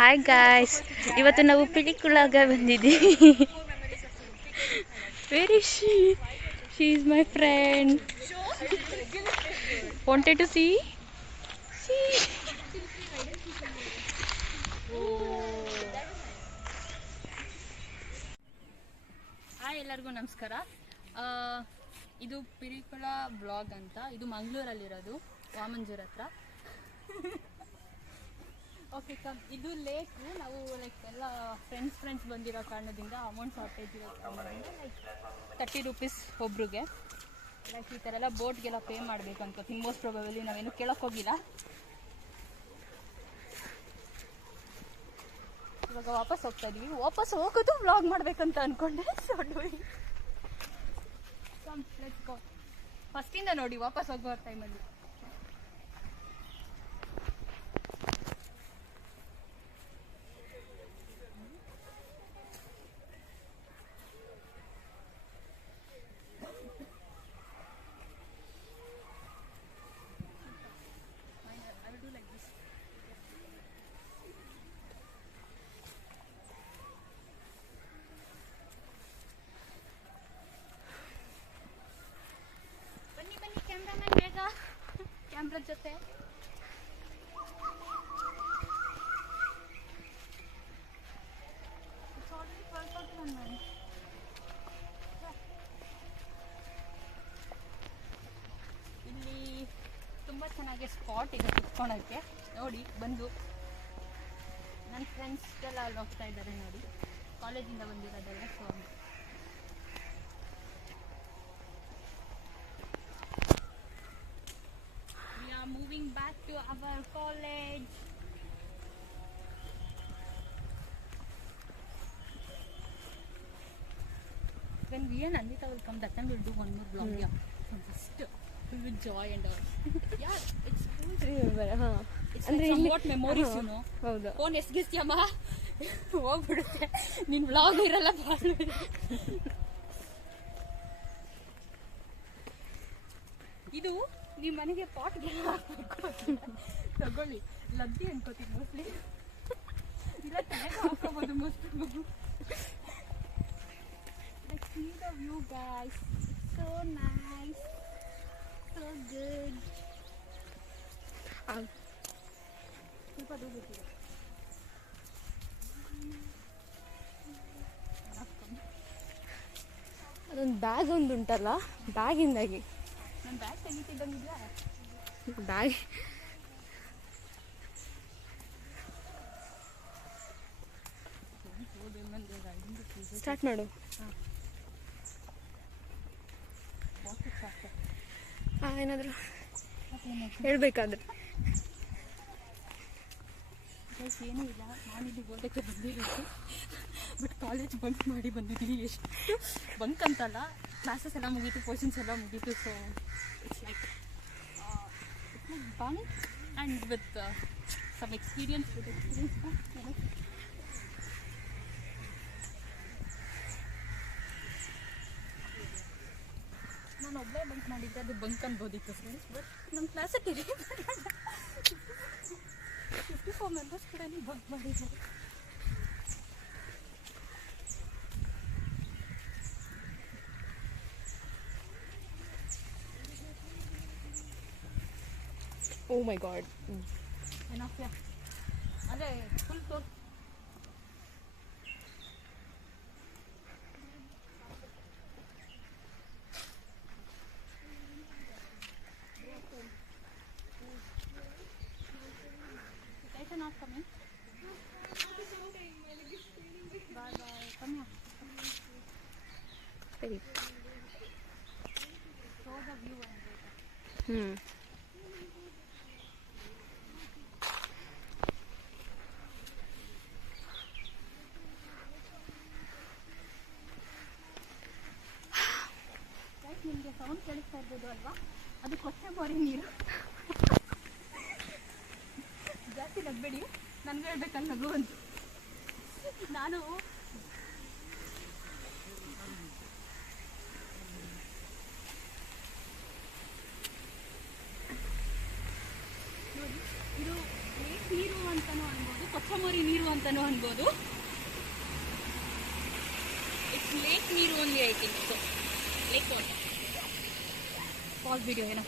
Hi guys, ಇವತ್ತು ನಾವು ಪಿಲಿಕುಳಾಗ ಬಂದಿದ್ದೀವಿ. Where is she? She is my friend. Wanted to see? Hi, ಎಲ್ಲರಿಗೂ ನಮಸ್ಕಾರ. ಇದು ಪಿಲಿಕುಳ ಬ್ಲಾಗ್ ಅಂತ. ಇದು ಮಂಗಳೂರಲ್ಲಿರೋದು, ವಾಮಂಜೂರ್ ಹತ್ರ. Okay come. ಇದು ಲೇಕು. ನಾವು ಲೈಕ್ ಎಲ್ಲ ಫ್ರೆಂಡ್ಸ್ ಬಂದಿರೋ ಕಾರಣದಿಂದ ಅಮೌಂಟ್ ಶಾರ್ಟೇಜ್ ಇರೋ ಕಾರಣದಿಂದ ಲೈಕ್ 30 ರೂಪೀಸ್ ಒಬ್ರಿಗೆ. ಲೈಕ್ ಈ ಥರ ಎಲ್ಲ ಬೋಟ್ಗೆಲ್ಲ ಪೇ ಮಾಡಬೇಕು ಅನ್ಕೋತೀನಿ. ಮೋಸ್ಟ್ ಪ್ರಾಬಬಲಿ ನಾವೇನು ಕೇಳೋಕ್ಕೋಗಿಲ್ಲ. ಇವಾಗ ವಾಪಸ್ ಹೋಗ್ತಾ ಇದೀವಿ. ವಾಪಸ್ ಹೋಗೋದು ವ್ಲಾಗ್ ಮಾಡ್ಬೇಕಂತ ಅನ್ಕೊಂಡೆ. So doing come, let's go. ಫಸ್ಟಿಂದ ನೋಡಿ ವಾಪಸ್ ಹೋಗೋ ಟೈಮಲ್ಲಿ. ಕ್ಯಾಮ್ರಾ ಜೊತೆ ಚೆನ್ನಾಗಿ ಸ್ಪಾಟ್ ಇದೆ ಕುತ್ಕೊಳಕ್ಕೆ. ನೋಡಿ ಬಂದು ನನ್ನ ಫ್ರೆಂಡ್ಸ್ಗೆಲ್ಲ ಅಲ್ಲಿ ಹೋಗ್ತಾ ಇದ್ದಾರೆ ನೋಡಿ, ಕಾಲೇಜಿಂದ ಬಂದಿರೋದಲ್ಲ. So we are moving back to our college. When we and Anvita will come, that time we'll do one more vlog. Yeah, just with joy and all. Yeah, it's ಹಾ it's ಅಂದ್ರೆ like ಇಲ್ಲಿ somewhat memories, you know. ಹೌದು. Phone ಎಸ್ಗಿಸ್ತೀಯಮ್ಮ ಹೋಗ್ಬಿಡುತ್ತೆ, ನಿನ್ vlog ಇರಲ್ಲ ಭಾಳ. ಇದು ನಿಮ್ಮ ಮನೆಗೆ ಪಾಟ್ಗೆಲ್ಲ ಹಾಕ್ಬೇಕು. ತಗೊಳ್ಳಿ, ಲದ್ದಿ ಅನ್ಕೋತೀನಿ ಮೋಸ್ಟ್ಲಿ, ಇಲ್ಲ ತಲೆಗೆ ಹಾಕೋಬೋದು mostly. Let's see the view, guys. It's so nice, so good. ಸ್ವಲ್ಪ ದೂರ ಇದೆ. ಅದೊಂದು ಬ್ಯಾಗ್ ಒಂದು ಉಂಟಲ್ಲ, ಬ್ಯಾಗಿಂದಾಗಿ ನನ್ನ ಬ್ಯಾಗ್ ತೆಗಿತಿದ್ದಂಗಿಲ್ಲ. ಬ್ಯಾಗ್ ಸ್ಟಾರ್ಟ್ ಮಾಡು. ಏನಾದರೂ ಹೇಳ್ಬೇಕಾದ್ರೆ ಏನೂ ಇಲ್ಲ, ನಾನಿಲ್ಲಿ ಓದಕ್ಕೆ ಬಂದಿರೋದು, ಬಟ್ ಕಾಲೇಜ್ ಬಂಕ್ ಮಾಡಿ ಬಂದಿದ್ದೀನಿ. ಎಷ್ಟು ಬಂಕ್ ಅಂತಲ್ಲ, ಕ್ಲಾಸಸ್ ಎಲ್ಲ ಮುಗೀತು, ಪೋರ್ಷನ್ಸ್ ಎಲ್ಲ ಮುಗೀತು. So it's like bunk and with some experience. ನಾನು ಒಬ್ಬಳೇ ಬಂಕ್ ಮಾಡಿದ್ದೆ, ಅದು ಬಂಕ್ ಅನ್ಬೋದಿತ್ತು ಫ್ರೆಂಡ್ಸ್. ಬಟ್ ನಮ್ಮ ಕ್ಲಾಸಲ್ಲಿ 54 ಮೆಂಬರ್ಸ್ ಕೂಡ ಬಂಕ್ ಮಾಡಿದ್ದಾರೆ. ಓ ಮೈ ಗಾಡ್. ಏನಪ್ಪ ಅಂದರೆ full toor not coming. Bye bye. Come here. ಸರಿ. Show the view and guys, ನಿಮಗೆ ಸೌಂಡ್ ಕೇಳಿಸ್ತಾ ಇರ್ಬೋದು ಅಲ್ವಾ? ಅದು ಕೊಚ್ಚೆಮೋರಿ ನೀರು. ಜಾಸ್ತಿ ನಗಬೇಡಿ, ನನಗೆ ಹೇಳ್ಬೇಕಲ್ಲ ನಗು ಅಂತ. ನಾನು ನೋಡಿ, ಇದು ಲೇಕ್ ನೀರು ಅಂತಲೂ ಅನ್ಬೋದು, ಕೊಚ್ಚಮೋರಿ ನೀರು ಅಂತಲೂ ಅನ್ಬೋದು. ಇಟ್ಸ್ ಲೇಕ್ ನೀರು only, I think so. Lake water. Pass video ಏನೋ.